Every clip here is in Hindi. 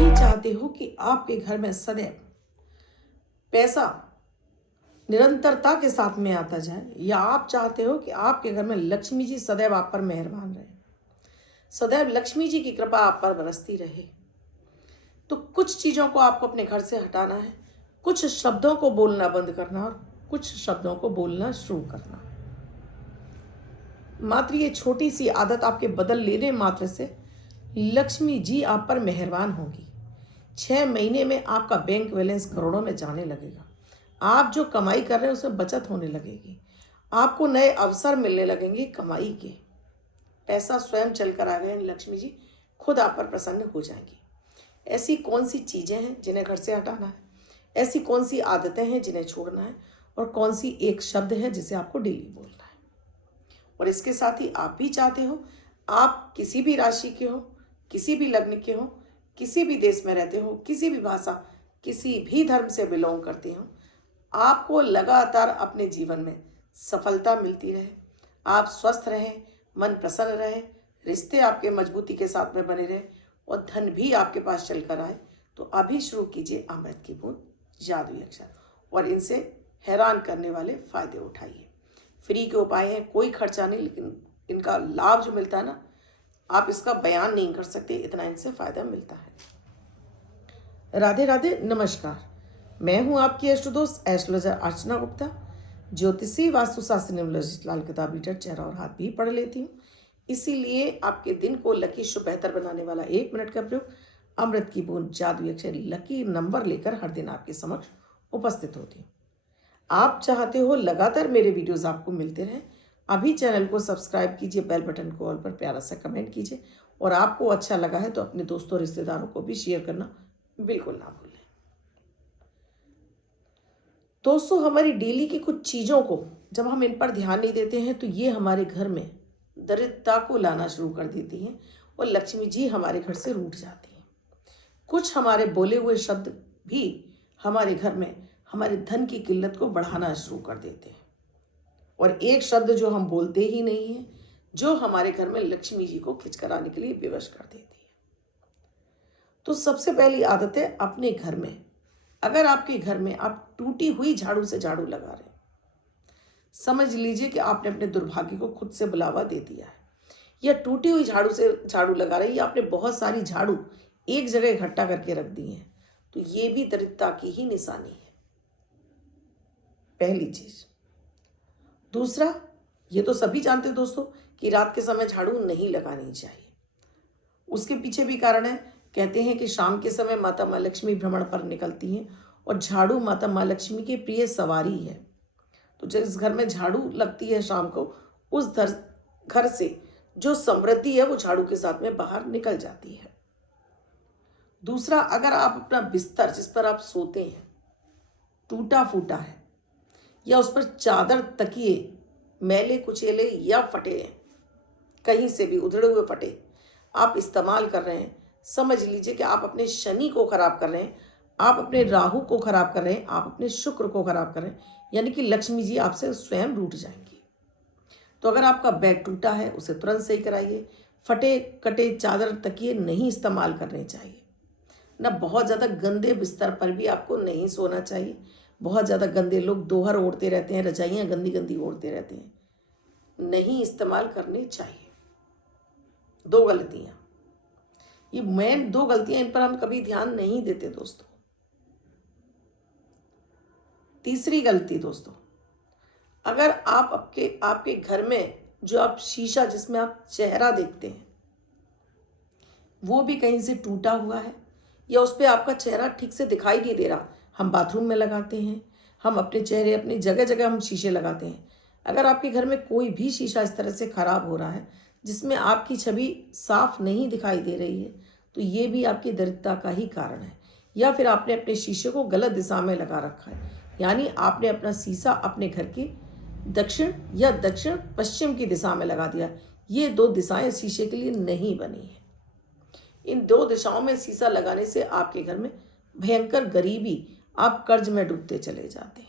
भी चाहते हो कि आपके घर में सदैव पैसा निरंतरता के साथ में आता जाए, या आप चाहते हो कि आपके घर में लक्ष्मी जी सदैव आप पर मेहरबान रहे, सदैव लक्ष्मी जी की कृपा आप पर बरसती रहे, तो कुछ चीज़ों को आपको अपने घर से हटाना है। कुछ शब्दों को बोलना बंद करना और कुछ शब्दों को बोलना शुरू करना। मात्र ये छोटी सी आदत आपके बदल लेने मात्र से लक्ष्मी जी आप पर मेहरबान होगी। 6 महीने में आपका बैंक बैलेंस करोड़ों में जाने लगेगा। आप जो कमाई कर रहे हैं उसमें बचत होने लगेगी। आपको नए अवसर मिलने लगेंगे कमाई के। पैसा स्वयं चल कर आ गए, लक्ष्मी जी खुद आप पर प्रसन्न हो जाएंगी। ऐसी कौन सी चीज़ें हैं जिन्हें घर से हटाना है, ऐसी कौन सी आदतें हैं जिन्हें छोड़ना है, और कौन सी एक शब्द है जिसे आपको डेली बोलना है। और इसके साथ ही आप भी चाहते हो, आप किसी भी राशि के हो, किसी भी लग्न के हो, किसी भी देश में रहते हो, किसी भी भाषा, किसी भी धर्म से बिलोंग करते हो, आपको लगातार अपने जीवन में सफलता मिलती रहे, आप स्वस्थ रहें, मन प्रसन्न रहे, रिश्ते आपके मजबूती के साथ में बने रहे और धन भी आपके पास चल कर आए, तो अभी शुरू कीजिए अमृत की बूंद जादुई अक्षर और इनसे हैरान करने वाले फायदे उठाइए। फ्री के उपाय हैं, कोई खर्चा नहीं, लेकिन इनका लाभ जो मिलता है ना, आप इसका बयान नहीं कर सकते, इतना इनसे फायदा मिलता है। राधे राधे, नमस्कार। मैं हूं आपकी एस्ट्रो दोस्त एस्ट्रोलॉजर अर्चना गुप्ता। ज्योतिषी, वास्तुशास्त्र, न्यूमरोलॉजिस्ट, लाल किताब रीडर, चेहरा और हाथ भी पढ़ लेती हूँ। इसीलिए आपके दिन को लकी शुभ बेहतर बनाने वाला 1 मिनट का प्रयोग अमृत की बूंद जादुई अक्षर लकी नंबर लेकर हर दिन आपके समक्ष उपस्थित होती हूँ। आप चाहते हो लगातार मेरे वीडियोस आपको मिलते रहें, अभी चैनल को सब्सक्राइब कीजिए, बेल बटन को ऑल पर प्यारा सा कमेंट कीजिए, और आपको अच्छा लगा है तो अपने दोस्तों रिश्तेदारों को भी शेयर करना बिल्कुल ना भूलें। दोस्तों, हमारी डेली की कुछ चीज़ों को जब हम इन पर ध्यान नहीं देते हैं तो ये हमारे घर में दरिद्रता को लाना शुरू कर देती हैं और लक्ष्मी जी हमारे घर से रूठ जाती हैं। कुछ हमारे बोले हुए शब्द भी हमारे घर में हमारे धन की किल्लत को बढ़ाना शुरू कर देते हैं, और एक शब्द जो हम बोलते ही नहीं हैं, जो हमारे घर में लक्ष्मी जी को खिंच कर आने के लिए विवश कर देती है। तो सबसे पहली आदत है अपने घर में, अगर आपके घर में आप टूटी हुई झाड़ू से झाड़ू लगा रहे हैं, समझ लीजिए कि आपने अपने दुर्भाग्य को खुद से बुलावा दे दिया है। या टूटी हुई झाड़ू से झाड़ू लगा रहे हैं, या आपने बहुत सारी झाड़ू एक जगह इकट्ठा करके रख दी है, तो ये भी दरिद्रता की ही निशानी है, पहली चीज। दूसरा, ये तो सभी जानते हैं दोस्तों कि रात के समय झाड़ू नहीं लगानी चाहिए। उसके पीछे भी कारण है। कहते हैं कि शाम के समय माता माँ लक्ष्मी भ्रमण पर निकलती हैं और झाड़ू माता माँ लक्ष्मी की प्रिय सवारी है। तो जिस घर में झाड़ू लगती है शाम को, उस घर से जो समृद्धि है वो झाड़ू के साथ में बाहर निकल जाती है। दूसरा, अगर आप अपना बिस्तर जिस पर आप सोते हैं टूटा फूटा है, या उस पर चादर तकिए मैले कुचेले या फटे हैं, कहीं से भी उधड़े हुए फटे आप इस्तेमाल कर रहे हैं, समझ लीजिए कि आप अपने शनि को खराब कर रहे हैं, आप अपने राहु को खराब कर रहे हैं, आप अपने शुक्र को खराब कर रहे हैं, यानी कि लक्ष्मी जी आपसे स्वयं रूठ जाएंगी। तो अगर आपका बेड टूटा है उसे तुरंत सही कराइए। फटे कटे चादर तकिए नहीं इस्तेमाल करने चाहिए ना। बहुत ज़्यादा गंदे बिस्तर पर भी आपको नहीं सोना चाहिए। बहुत ज़्यादा गंदे लोग दोहर ओढ़ते रहते हैं, रजाइयाँ गंदी गंदी ओढ़ते रहते हैं, नहीं इस्तेमाल करनी चाहिए। 2 गलतियाँ, ये मेन 2 गलतियाँ, इन पर हम कभी ध्यान नहीं देते दोस्तों। तीसरी गलती दोस्तों, अगर आप आपके घर में जो आप शीशा जिसमें आप चेहरा देखते हैं वो भी कहीं से टूटा हुआ है, या उस पर आपका चेहरा ठीक से दिखाई नहीं दे रहा। हम बाथरूम में लगाते हैं, हम अपने चेहरे अपनी जगह जगह हम शीशे लगाते हैं। अगर आपके घर में कोई भी शीशा इस तरह से खराब हो रहा है जिसमें आपकी छवि साफ नहीं दिखाई दे रही है, तो ये भी आपकी दरिद्रता का ही कारण है। या फिर आपने अपने शीशे को गलत दिशा में लगा रखा है, यानी आपने अपना शीशा अपने घर की दक्षिण या दक्षिण पश्चिम की दिशा में लगा दिया। ये 2 दिशाएं शीशे के लिए नहीं बनी है। इन 2 दिशाओं में शीशा लगाने से आपके घर में भयंकर गरीबी, आप कर्ज में डूबते चले जाते हैं।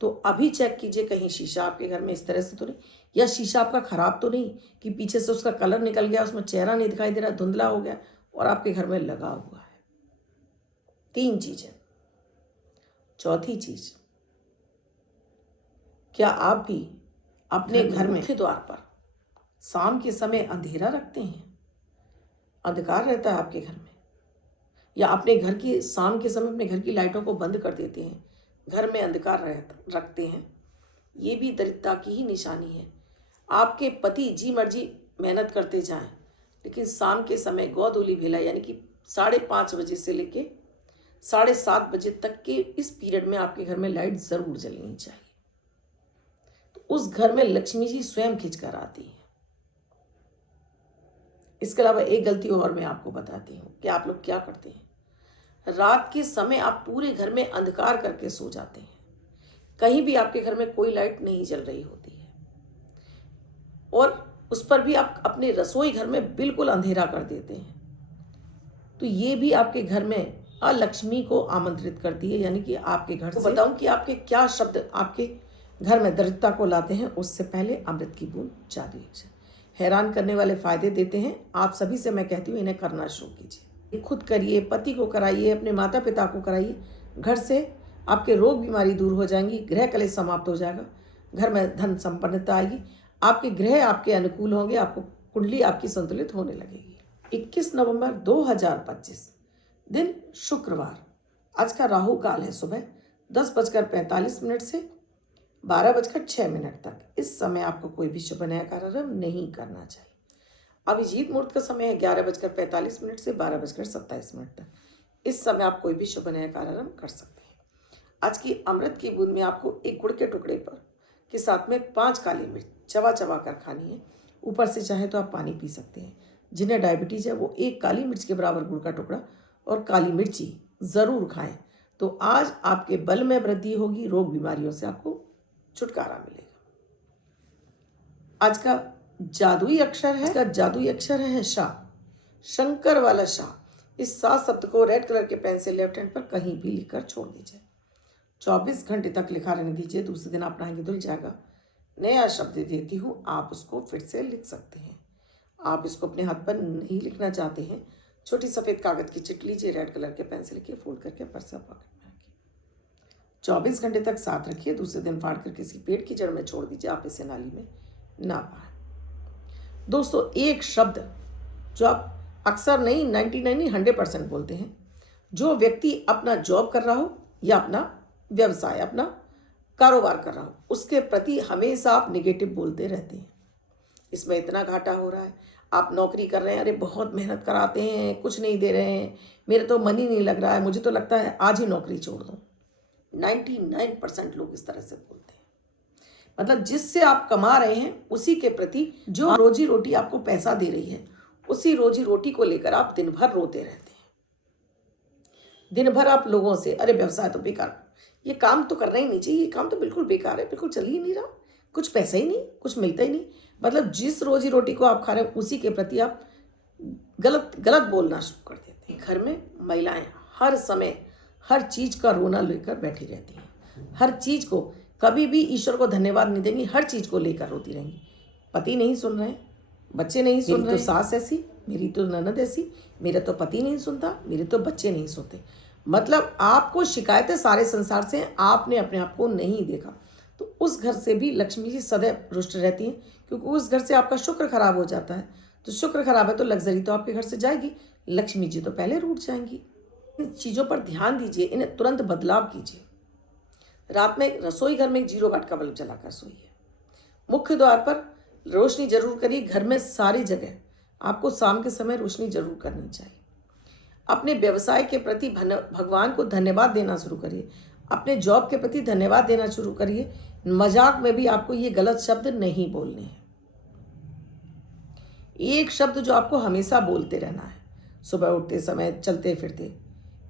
तो अभी चेक कीजिए कहीं शीशा आपके घर में इस तरह से तो नहीं, या शीशा आपका खराब तो नहीं कि पीछे से उसका कलर निकल गया, उसमें चेहरा नहीं दिखाई दे रहा, धुंधला हो गया और आपके घर में लगा हुआ है। 3 चीजें। चौथी चीज, क्या आप भी अपने घर में मुख्य द्वार पर शाम के समय अंधेरा रखते हैं? अंधकार रहता है आपके घर में, या अपने घर की शाम के समय अपने घर की लाइटों को बंद कर देते हैं, घर में अंधकार रखते हैं? ये भी दरिद्रता की ही निशानी है। आपके पति जी मर्जी मेहनत करते जाएं, लेकिन शाम के समय गोधूली बेला यानी कि 5:30 बजे से लेके 7:30 बजे तक के इस पीरियड में आपके घर में लाइट जरूर जलनी चाहिए। तो उस घर में लक्ष्मी जी स्वयं खिंच कर आती है। इसके अलावा एक गलती और मैं आपको बताती हूँ कि आप लोग क्या करते हैं। रात के समय आप पूरे घर में अंधकार करके सो जाते हैं, कहीं भी आपके घर में कोई लाइट नहीं जल रही होती है, और उस पर भी आप अपने रसोई घर में बिल्कुल अंधेरा कर देते हैं। तो ये भी आपके घर में अलक्ष्मी को आमंत्रित करती है, यानी कि आपके घर से बताऊं कि आपके क्या शब्द आपके घर में दरिद्रता को लाते हैं। उससे पहले अमृत की बूंद जारी हैरान करने वाले फायदे देते हैं। आप सभी से मैं कहती हूँ इन्हें करना शुरू कीजिए, खुद करिए, पति को कराइए, अपने माता पिता को कराइए। घर से आपके रोग बीमारी दूर हो जाएंगी, ग्रह कलेश समाप्त हो जाएगा, घर में धन संपन्नता आएगी, आपके ग्रह आपके अनुकूल होंगे, आपको कुंडली आपकी संतुलित होने लगेगी। 21 नवंबर 2025 दिन शुक्रवार। आज का राहु काल है सुबह 10:45 से 12:06 तक। इस समय आपको कोई भी शुभ नया कार्यक्रम नहीं करना चाहिए। अभिजीत मुहूर्त का समय है 11:45 से 12:27 तक। इस समय आप कोई भी शुभ नया कार्यक्रम कर सकते हैं। आज की अमृत की बूंद में आपको एक गुड़ के टुकड़े पर के साथ में 5 काली मिर्च चबा चबा कर खानी है। ऊपर से चाहे तो आप पानी पी सकते हैं। जिन्हें डायबिटीज है वो 1 काली मिर्च के बराबर गुड़ का टुकड़ा और काली मिर्ची ज़रूर खाएं। तो आज आपके बल में वृद्धि होगी, रोग बीमारियों से आपको छुटकारा मिलेगा। आज का जादुई अक्षर है शा, शंकर वाला शा। इस सा शब्द को रेड कलर के पेन से लेफ्ट हैंड पर कहीं भी लिखकर छोड़ दीजिए। 24 घंटे तक लिखा रहने दीजिए। दूसरे दिन अपना ही धुल जाएगा। नया शब्द देती हूँ, आप उसको फिर से लिख सकते हैं। आप इसको अपने हाथ पर नहीं लिखना चाहते हैं, छोटी सफ़ेद कागज की चिट लीजिए, रेड कलर के पेन से लिखिए, फोल्ड करके पर्स पॉकेट में रखिए। 24 घंटे तक साथ रखिए। दूसरे दिन फाड़ कर किसी पेड़ की जड़ में छोड़ दीजिए। आप इसे नाली में ना पाएं। दोस्तों, एक शब्द जो आप अक्सर नहीं 99 नहीं 100% बोलते हैं। जो व्यक्ति अपना जॉब कर रहा हो या अपना व्यवसाय, अपना कारोबार कर रहा हो, उसके प्रति हमेशा आप निगेटिव बोलते रहते हैं। इसमें इतना घाटा हो रहा है, आप नौकरी कर रहे हैं, अरे बहुत मेहनत कराते हैं, कुछ नहीं दे रहे हैं, मेरे तो मन ही नहीं लग रहा है, मुझे तो लगता है आज ही नौकरी छोड़ दूँ। 99% लोग इस तरह से बोलते हैं। मतलब जिससे आप कमा रहे हैं उसी के प्रति जो रोजी रोटी आपको पैसा दे रही है, उसी रोजी रोटी को लेकर आप दिन भर रोते रहते हैं। दिन भर आप लोगों से, अरे व्यवसाय तो बेकार, ये काम तो करना ही नहीं चाहिए, ये काम तो बिल्कुल बेकार है, बिल्कुल चल ही नहीं रहा, कुछ पैसा ही नहीं, कुछ मिलता ही नहीं। मतलब जिस रोजी रोटी को आप खा रहे हैं उसी के प्रति आप गलत बोलना शुरू कर देते हैं। घर में महिलाएं हर समय हर चीज़ का रोना लेकर बैठी रहती हैं। हर चीज़ को, कभी भी ईश्वर को धन्यवाद नहीं देंगी, हर चीज़ को लेकर रोती रहेंगी। पति नहीं सुन रहे, बच्चे नहीं सुन रहे, तो सास ऐसी, मेरी तो ननद ऐसी, मेरा तो पति नहीं सुनता, मेरे तो बच्चे नहीं सुनते। मतलब आपको शिकायतें सारे संसार से हैं, आपने अपने आप को नहीं देखा। तो उस घर से भी लक्ष्मी जी सदैव रुष्ट रहती हैं, क्योंकि उस घर से आपका शुक्र खराब हो जाता है। तो शुक्र खराब है तो लग्जरी तो आपके घर से जाएगी, लक्ष्मी जी तो पहले रूठ जाएंगी। इन चीज़ों पर ध्यान दीजिए, इन्हें तुरंत बदलाव कीजिए। रात में रसोई घर में एक 0 वाट का बल्ब जलाकर सोइए। मुख्य द्वार पर रोशनी जरूर करिए। घर में सारी जगह आपको शाम के समय रोशनी जरूर करनी चाहिए। अपने व्यवसाय के प्रति भगवान को धन्यवाद देना शुरू करिए। अपने जॉब के प्रति धन्यवाद देना शुरू करिए। मजाक में भी आपको ये गलत शब्द नहीं बोलने हैं। एक शब्द जो आपको हमेशा बोलते रहना है सुबह उठते समय, चलते फिरते,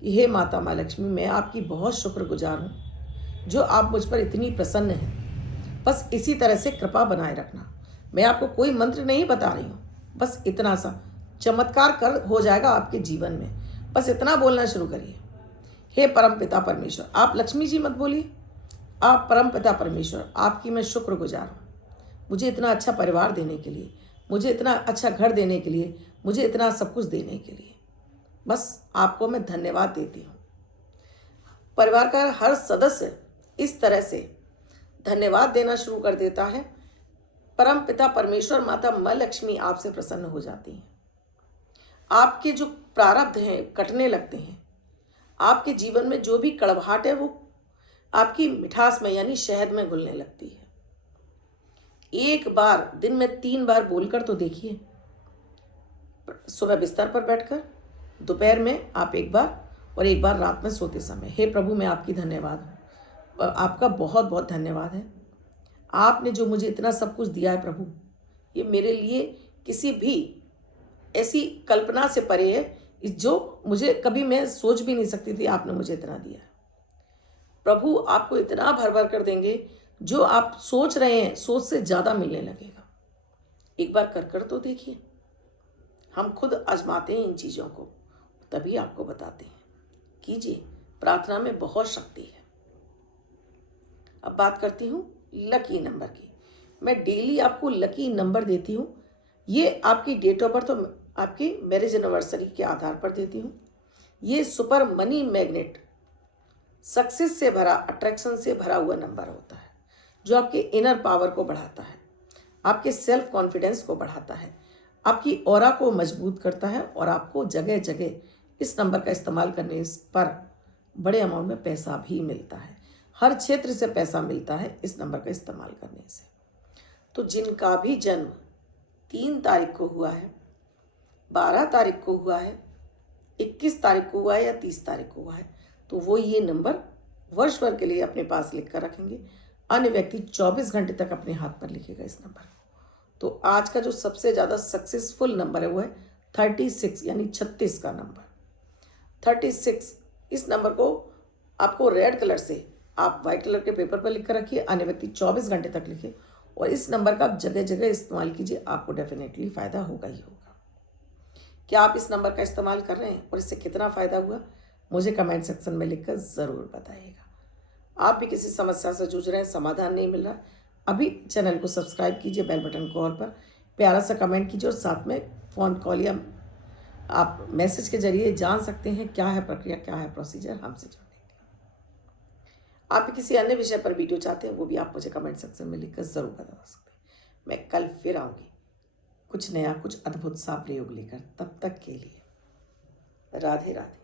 कि हे माता माँ लक्ष्मी, मैं आपकी बहुत शुक्रगुजार हूँ जो आप मुझ पर इतनी प्रसन्न हैं। बस इसी तरह से कृपा बनाए रखना। मैं आपको कोई मंत्र नहीं बता रही हूँ, बस इतना सा चमत्कार कर हो जाएगा आपके जीवन में। बस इतना बोलना शुरू करिए, हे परम पिता परमेश्वर। आप लक्ष्मी जी मत बोलिए, आप परम पिता परमेश्वर, आपकी मैं शुक्रगुजार हूँ मुझे इतना अच्छा परिवार देने के लिए, मुझे इतना अच्छा घर देने के लिए, मुझे इतना सब कुछ देने के लिए। बस आपको मैं धन्यवाद देती हूँ। परिवार का हर सदस्य इस तरह से धन्यवाद देना शुरू कर देता है। परम पिता परमेश्वर, माता माँ लक्ष्मी आपसे प्रसन्न हो जाती हैं। आपके जो प्रारब्ध हैं कटने लगते हैं। आपके जीवन में जो भी कड़वाहट है वो आपकी मिठास में यानी शहद में घुलने लगती है। एक बार दिन में 3 बार बोलकर तो देखिए। सुबह बिस्तर पर बैठकर, दोपहर में आप एक बार, और एक बार रात में सोते समय। हे प्रभु, मैं आपकी धन्यवाद हूँ, आपका बहुत बहुत धन्यवाद है। आपने जो मुझे इतना सब कुछ दिया है प्रभु, ये मेरे लिए किसी भी ऐसी कल्पना से परे है जो मुझे कभी मैं सोच भी नहीं सकती थी। आपने मुझे इतना दिया है प्रभु। आपको इतना भर भर कर देंगे, जो आप सोच रहे हैं सोच से ज़्यादा मिलने लगेगा। एक बार कर कर तो देखिए। हम खुद आजमाते हैं इन चीज़ों को, तभी आपको बताते हैं। कीजिए, प्रार्थना में बहुत शक्ति है। अब बात करती हूँ लकी नंबर की। मैं डेली आपको लकी नंबर देती हूँ। ये आपकी डेट ऑफ बर्थ और आपकी मैरिज एनिवर्सरी के आधार पर देती हूँ। ये सुपर मनी मैग्नेट, सक्सेस से भरा, अट्रैक्शन से भरा हुआ नंबर होता है, जो आपके इनर पावर को बढ़ाता है, आपके सेल्फ कॉन्फिडेंस को बढ़ाता है, आपकी ऑरा को मजबूत करता है, और आपको जगह जगह इस नंबर का इस्तेमाल करने पर बड़े अमाउंट में पैसा भी मिलता है। हर क्षेत्र से पैसा मिलता है इस नंबर का इस्तेमाल करने से। तो जिनका भी जन्म 3 तारीख को हुआ है, 12 तारीख को हुआ है, 21 तारीख को हुआ है या 30 तारीख को हुआ है, तो वो ये नंबर वर्ष भर के लिए अपने पास लिख कर रखेंगे। अन्य व्यक्ति 24 घंटे तक अपने हाथ पर लिखेगा इस नंबर को। तो आज का जो सबसे ज़्यादा सक्सेसफुल नंबर है वो है 36, यानी 36 का नंबर 36। इस नंबर को आपको रेड कलर से आप वाइट कलर के पेपर पर लिख कर रखिए। अन्य व्यक्ति 24 घंटे तक लिखे, और इस नंबर का आप जगह जगह इस्तेमाल कीजिए। आपको डेफिनेटली फ़ायदा होगा ही होगा। क्या आप इस नंबर का इस्तेमाल कर रहे हैं और इससे कितना फ़ायदा हुआ, मुझे कमेंट सेक्शन में लिखकर ज़रूर बताइएगा। आप भी किसी समस्या से जूझ रहे हैं, समाधान नहीं मिल रहा, अभी चैनल को सब्सक्राइब कीजिए, बेल बटन को ऑल पर प्यारा सा कमेंट कीजिए, और साथ में फ़ोन कॉल या आप मैसेज के जरिए जान सकते हैं क्या है प्रक्रिया, क्या है प्रोसीजर, हमसे जुड़ने के लिए। आप भी किसी अन्य विषय पर वीडियो चाहते हैं, वो भी आप मुझे कमेंट सेक्शन में लिखकर ज़रूर बता सकते हैं। मैं कल फिर आऊँगी कुछ नया, कुछ अद्भुत सा प्रयोग लेकर। तब तक के लिए राधे राधे।